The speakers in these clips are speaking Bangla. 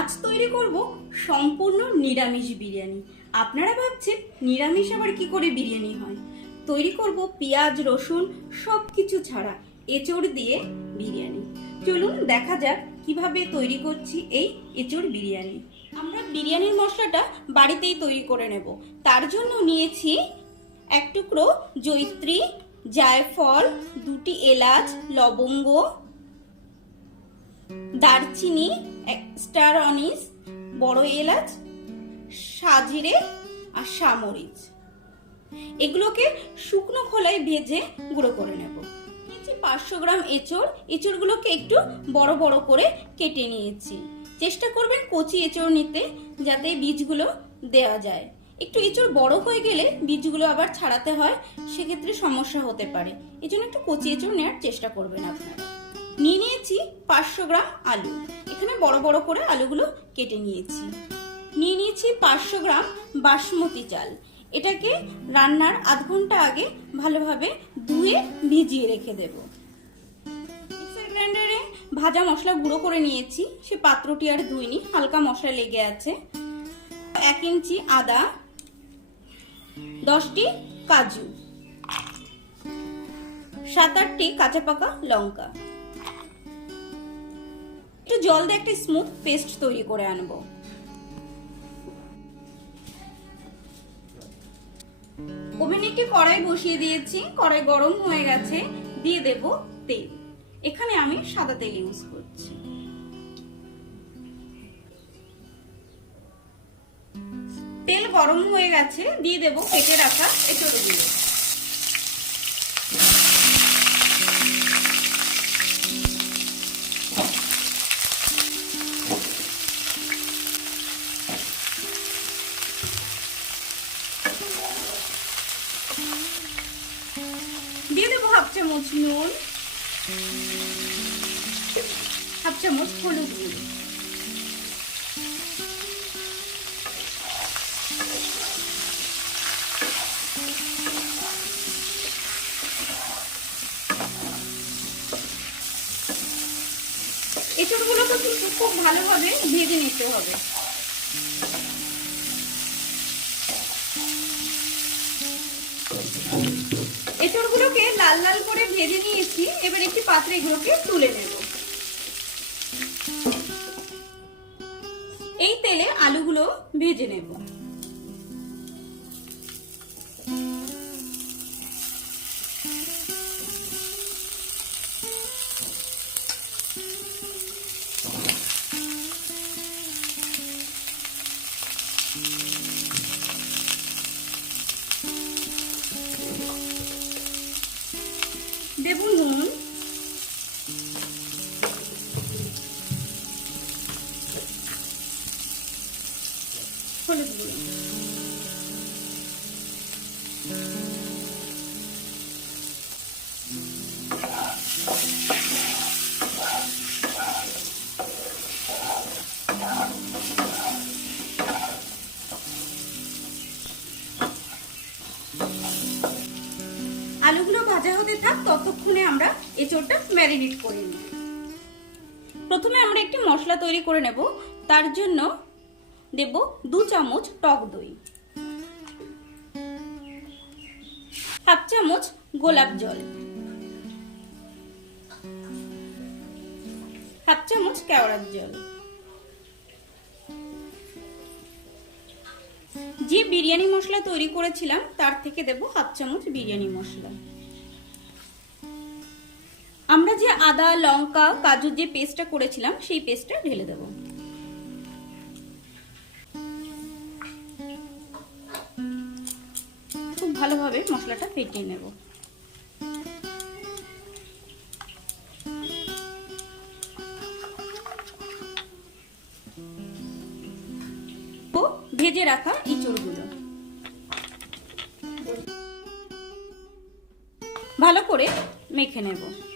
আজ তৈরি করব সম্পূর্ণ নিরামিষ বিরিয়ানি। আপনারা ভাবছেন, নিরামিষ আবার কি করে বিরিয়ানি হয়? তৈরি করব পেঁয়াজ, রসুন সব কিছু ছাড়া এঁচড় দিয়ে বিরিয়ানি। চলুন দেখা যাক কীভাবে তৈরি করছি এই এঁচড় বিরিয়ানি। আমরা বিরিয়ানির মশলাটা বাড়িতেই তৈরি করে নেব। তার জন্য নিয়েছি এক টুকরো জৈত্রী জায়ফল, দুটি এলাচ, লবঙ্গ, দারচিনি স্টার অনিস, বড় এলাচ, সাজিরে আর সামরিচ এগুলোকে শুকনো খোলায় ভেজে গুঁড়ো করে নেব। নিয়েছি পাঁচশো গ্রাম এঁচড়। এঁচড়গুলোকে একটু বড় বড় করে কেটে নিয়েছি। চেষ্টা করবেন কচি এঁচড় নিতে, যাতে বীজগুলো দেওয়া যায়। একটু এঁচড় বড় হয়ে গেলে বীজগুলো আবার ছাড়াতে হয়, সেক্ষেত্রে সমস্যা হতে পারে। এই জন্য একটু কচি এঁচড় নেওয়ার চেষ্টা করবেন আপনারা। নিয়ে নিয়েছি পাঁচশো গ্রাম আলু। এখানে বড় বড় করে আলুগুলো কেটে নিয়েছি। নিয়ে নিয়েছি পাঁচশো গ্রাম বাসমতি চাল। এটাকে রান্নার আধ ঘণ্টা আগে ভালোভাবে ধুয়ে ভিজিয়ে রেখে দেব। মিক্সার গ্রাইন্ডারে ভাজা মশলা গুঁড়ো করে নিয়েছি। সে পাত্রটি আর ধুইনি, হালকা মশলা লেগে আছে। এক ইঞ্চি আদা, দশটি কাজু, সাত আটটি কাঁচা পাকা লঙ্কা। একটু জল দিয়ে একটা স্মুথ পেস্ট তৈরি করে আনব। ওভেনে একটি কড়াই বসিয়ে দিয়েছি, কড়াই গরম হয়ে গেছে, দিয়ে দেব তেল। এখানে আমি সাদা তেল ইউজ করছি। তেল গরম হয়ে গেছে, দিয়ে দেব কেটে রাখা এঁচড়গুলো। দিয়ে দেবো হাফ চামচ নুন, হাফ চামচ হলুদ গুঁড়ো। এঁচড়গুলোকে কিন্তু খুব ভালোভাবে ভেজে নিতে হবে। লাল লাল করে ভেজে নিয়েছি। এবার একটি পাত্রে এগুলোকে তুলে নেব। এই তেলে আলুগুলো ভেজে নেব। ম্যারিনেট করে নিই প্রথমে আমরা একটি মশলা তৈরি করে নেব, তার জন্য দেব দু চামচ টক দই। হাফ চামচ গোলাপ জল। হাফ চামচ কেওড়ার জল। যে বিরিয়ানি মশলা তৈরি করেছিলাম, তার থেকে দেব হাফ চামচ বিরিয়ানি মশলা। আমরা যে আদা, লঙ্কা কাজুর যে পেস্টটা করেছিলাম, সেই পেস্টটা ঢেলে দেব। খুব ভালোভাবে মশলাটা ফেটিয়ে নেব। ভেজে রাখা ইঁচড়গুলো। ভালো করে মেখে নেব।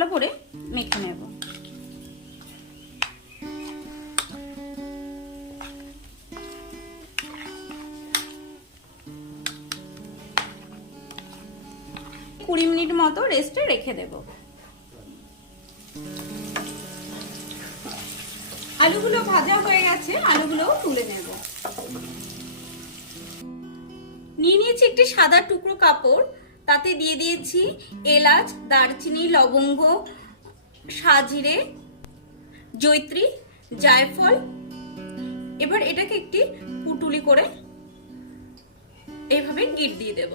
ভালো করে মেখে নেব। কুড়ি মিনিট মতো রেস্টে রেখে দেব। আলুগুলো ভাজা হয়ে গেছে, আলুগুলোও তুলে নেব। নিয়ে নিয়েছি একটি সাদা টুকরো কাপড়। তাতে দিয়ে দিয়েছি এলাচ, দারচিনি, লবঙ্গ, সাজিরে জৈত্রী জায়ফল। এবার এটাকে একটি পুটুলি করে এইভাবে গিট দিয়ে দেব।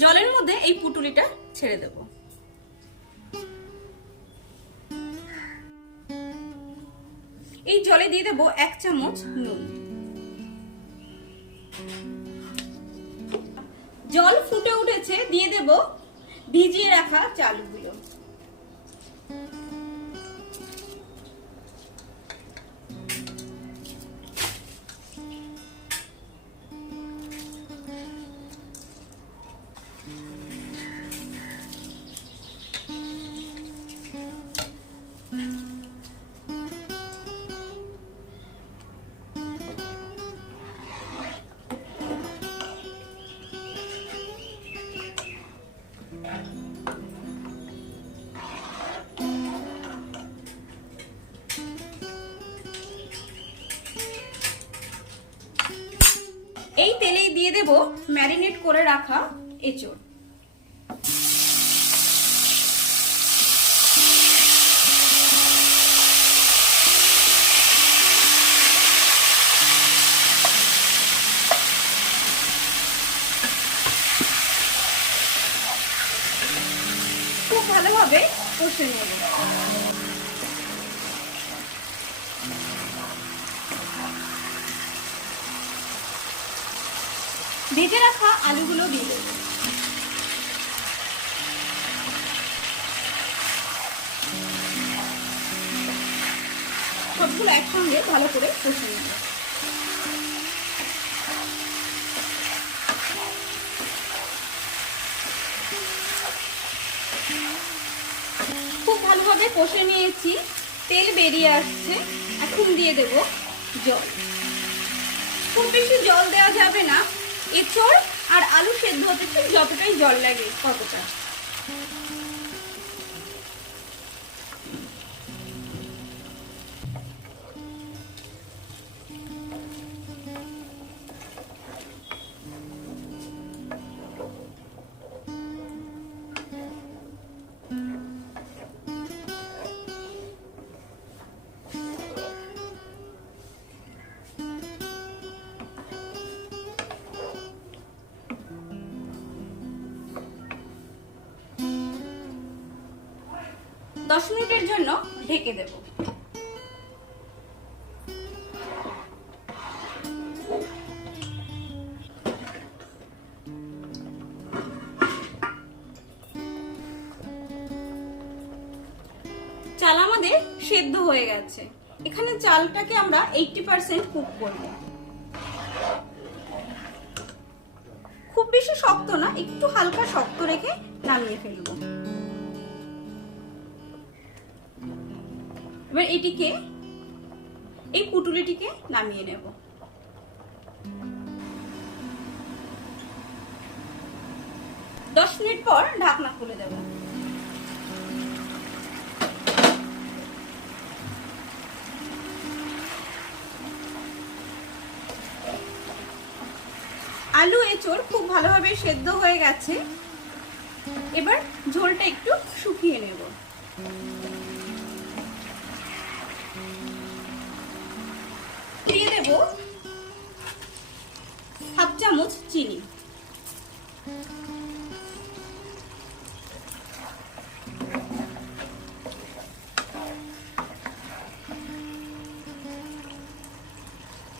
জলের মধ্যে এই পুটুলিটা ছেড়ে দেব। এই জলে দিয়ে দেব এক চামচ নুন। জল ফুটে উঠেছে দিয়ে দেব ভিজিয়ে রাখা চালগুলো। দেব ম্যারিনেট করে রাখা এঁচড়। খুব ভালোভাবে কষে নেব। ভেজে রাখা আলুগুলো দিয়ে দেবো। সবগুলো একসঙ্গে ভালো করে কষে নেব। খুব ভালোভাবে কষে নিয়েছি। তেল বেরিয়ে আসছে। এখন দিয়ে দেব জল। খুব বেশি জল দেওয়া যাবে না। এঁচড় আর আলু সেদ্ধ হতে যতটাই জল লাগে ততটা দশ মিনিটের জন্য ঢেকে দেব। চাল আমাদের সেদ্ধ হয়ে গেছে। এখানে চালটাকে আমরা এইটটি পার্সেন্ট কুক করব। খুব বেশি শক্ত না, একটু হালকা শক্ত রেখে নামিয়ে ফেলব। এবার এটিকে, এই পুটুলিটিকে নামিয়ে নেব। দশ মিনিট পর ঢাকনা খুলে দেব। আলু, এঁচড় খুব ভালোভাবে সেদ্ধ হয়ে গেছে। এবার ঝোলটা একটু শুকিয়ে নেব। দেব হাফ চামচ চিনি।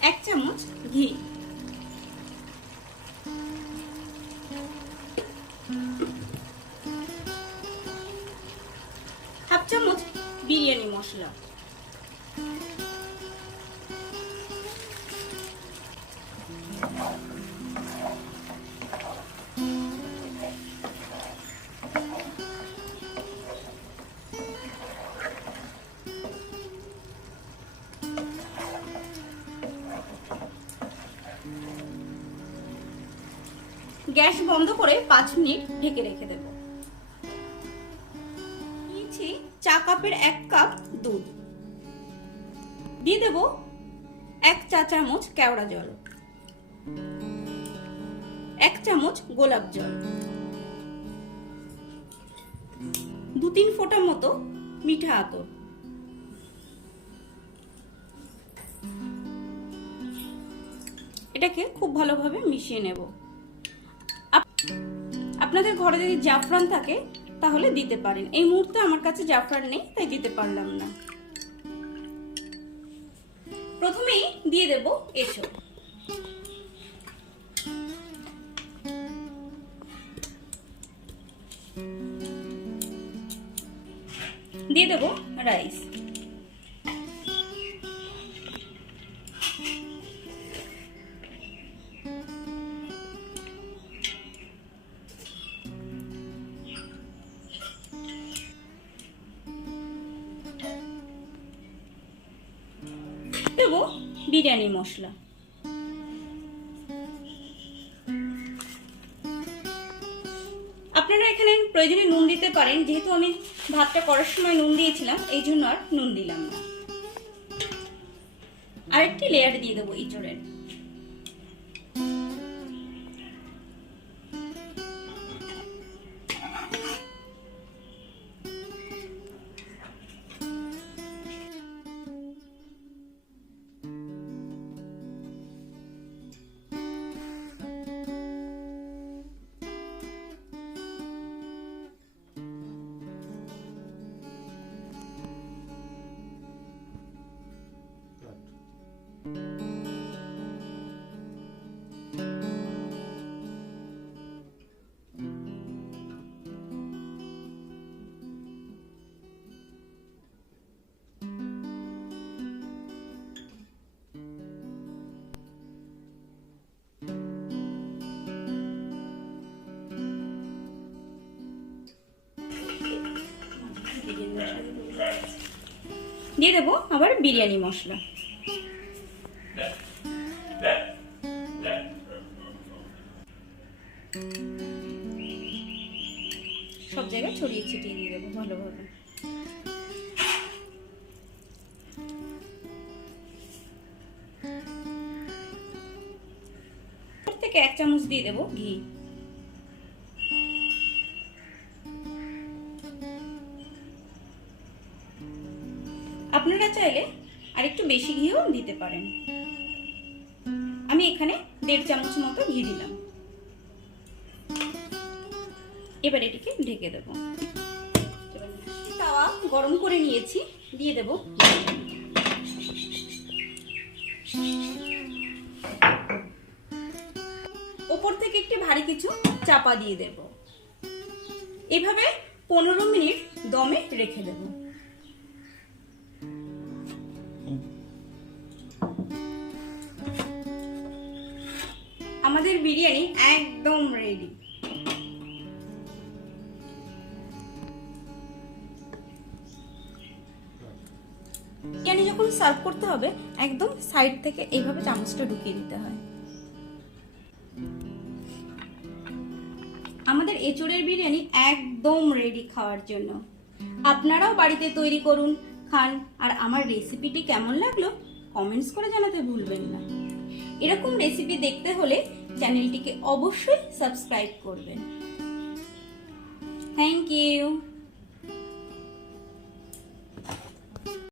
এক চামচ ঘি। গ্যাস বন্ধ করে পাঁচ মিনিট ঢেকে রেখে দেব। নিয়েছি চা কাপের এক কাপ দুধ। দিয়ে দেব এক চা চামচ কেওড়া জল। এক চামচ গোলাপ জল। দু তিন ফোঁটা মতো মিঠা আতর। এটাকে খুব ভালোভাবে মিশিয়ে নেব। আপনাদের ঘরে যদি জাফরান থাকে, তাহলে দিতে পারেন। এই মুহূর্তে আমার কাছে জাফরান নেই, তাই দিতে পারলাম না। প্রথমেই দিয়ে দেব, এসো। দিয়ে দেব রাইস। দেব বিরিয়ানি মশলা। আপনারা এখানে প্রয়োজনে নুন দিতে পারেন, যেহেতু আমি ভাতটা করার সময় নুন দিয়েছিলাম, এই জন্য আর নুন দিলাম না। আরেকটি লেয়ার দিয়ে দেবো ইঁচড়ের। দিয়ে দেবো আবার বিরিয়ানি মশলা সব জায়গায় ছড়িয়ে ছিটিয়ে দিয়ে দেবো, ভালোভাবে। থেকে এক চামচ দিয়ে দেবো ঘি। আপনারা চাইলে আরেকটু বেশি ঘিও দিতে পারেন। আমি এখানে দেড় চামচ মতো ঘি দিলাম। এবার এটিকে ঢেকে দেবো। তাওয়া গরম করে নিয়েছি, দিয়ে দেব ওপর থেকে একটি ভারী কিছু চাপা দিয়ে দেব। এভাবে পনেরো মিনিট দমে রেখে দেবো। আমাদের বিরিয়ানি একদম রেডি বিরিয়ানি যখন সার্ভ করতে হবে, একদম সাইড থেকে এইভাবে চামচটা ঢুকিয়ে দিতে হয়। আমাদের এঁচড়ের বিরিয়ানি একদম রেডি খাওয়ার জন্য। আপনারাও বাড়িতে তৈরি করুন, খান, আর আমার রেসিপিটি কেমন লাগল কমেন্টস করে জানাতে ভুলবেন না। এরকম রেসিপি দেখতে হলে চ্যানেলটিকে অবশ্যই সাবস্ক্রাইব করবেন। Thank you